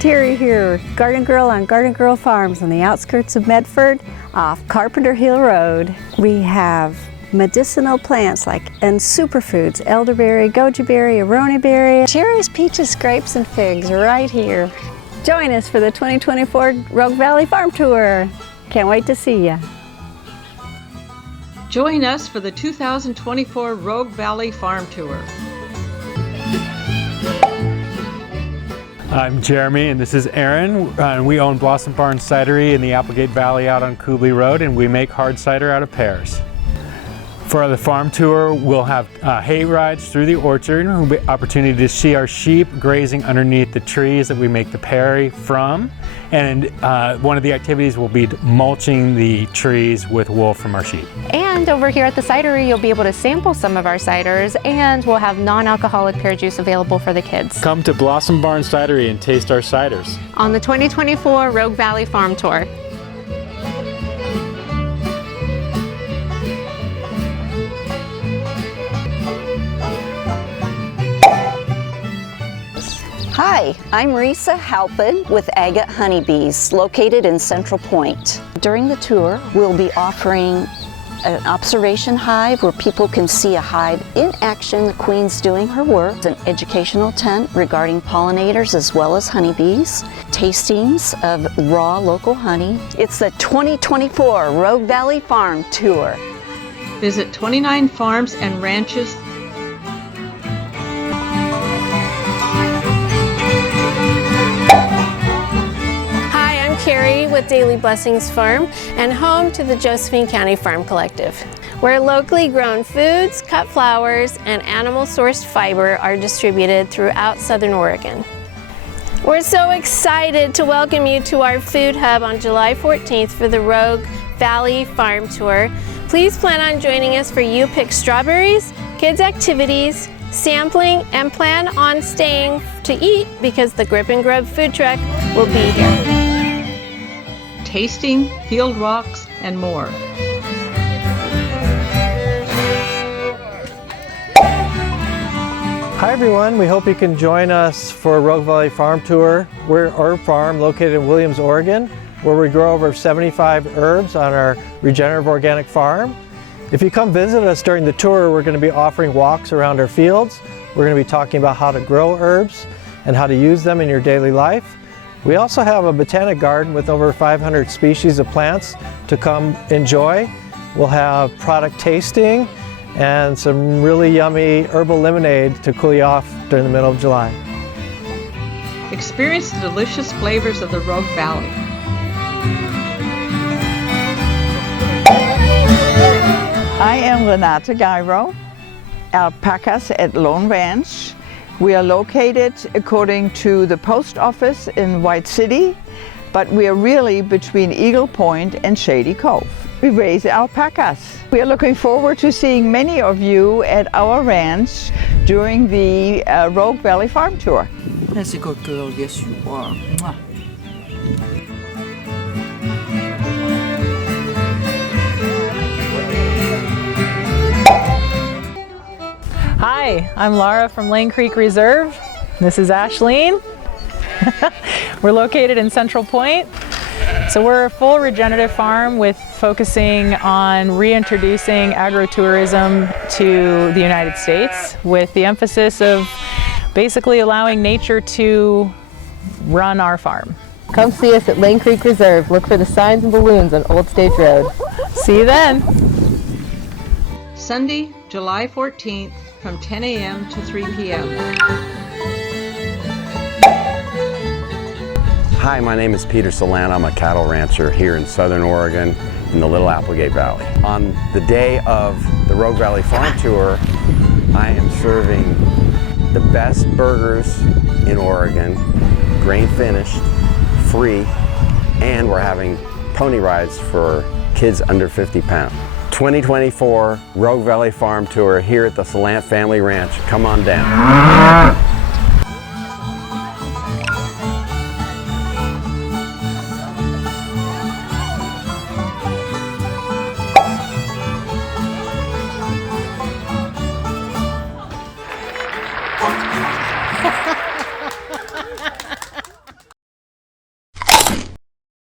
Terry here, Garden Girl on Garden Girl Farms on the outskirts of Medford off Carpenter Hill Road. We have medicinal plants and superfoods, elderberry, goji berry, aroni berry, cherries, peaches, grapes, and figs right here. Join us for the 2024 Rogue Valley Farm Tour. Can't wait to see ya. Join us for the 2024 Rogue Valley Farm Tour. I'm Jeremy and this is Aaron. We own Blossom Barn Cidery in the Applegate Valley out on Kubley Road, and we make hard cider out of pears. For the farm tour, we'll have hay rides through the orchard, and we'll be opportunity to see our sheep grazing underneath the trees that we make the perry from. And one of the activities will be mulching the trees with wool from our sheep. And over here at the cidery, you'll be able to sample some of our ciders, and we'll have non-alcoholic pear juice available for the kids. Come to Blossom Barn Cidery and taste our ciders on the 2024 Rogue Valley Farm Tour. Hi, I'm Risa Halpin with Agate Honeybees, located in Central Point. During the tour, we'll be offering an observation hive where people can see a hive in action, the queen's doing her work, an educational tent regarding pollinators as well as honeybees, tastings of raw local honey. It's the 2024 Rogue Valley Farm Tour. Visit 29 farms and ranches. Carrie with Daily Blessings Farm and home to the Josephine County Farm Collective, where locally grown foods, cut flowers, and animal-sourced fiber are distributed throughout Southern Oregon. We're so excited to welcome you to our food hub on July 14th for the Rogue Valley Farm Tour. Please plan on joining us for You Pick Strawberries, kids activities, sampling, and plan on staying to eat because the Grip and Grub food truck will be here. Tasting, peeled rocks, and more. Hi everyone, we hope you can join us for Rogue Valley Farm Tour. We're our farm located in Williams, Oregon, where we grow over 75 herbs on our regenerative organic farm. If you come visit us during the tour, we're going to be offering walks around our fields. We're going to be talking about how to grow herbs and how to use them in your daily life. We also have a botanic garden with over 500 species of plants to come enjoy. We'll have product tasting and some really yummy herbal lemonade to cool you off during the middle of July. Experience the delicious flavors of the Rogue Valley. I am Renata Gairo, alpacas at Lone Ranch. We are located according to the post office in White City, but we are really between Eagle Point and Shady Cove. We raise alpacas. We are looking forward to seeing many of you at our ranch during the Rogue Valley Farm Tour. That's a good girl, yes you are. Mwah. Hi, I'm Laura from Lane Creek Reserve. This is Ashleen. We're located in Central Point. So we're a full regenerative farm with focusing on reintroducing agritourism to the United States with the emphasis of basically allowing nature to run our farm. Come see us at Lane Creek Reserve. Look for the signs and balloons on Old Stage Road. See you then. Sunday, July 14th from 10 a.m. to 3 p.m. Hi, my name is Peter Solana. I'm a cattle rancher here in Southern Oregon in the Little Applegate Valley. On the day of the Rogue Valley Farm Tour, I am serving the best burgers in Oregon, grain finished, free, and we're having pony rides for kids under 50 pounds. 2024 Rogue Valley Farm Tour here at the Salant Family Ranch. Come on down.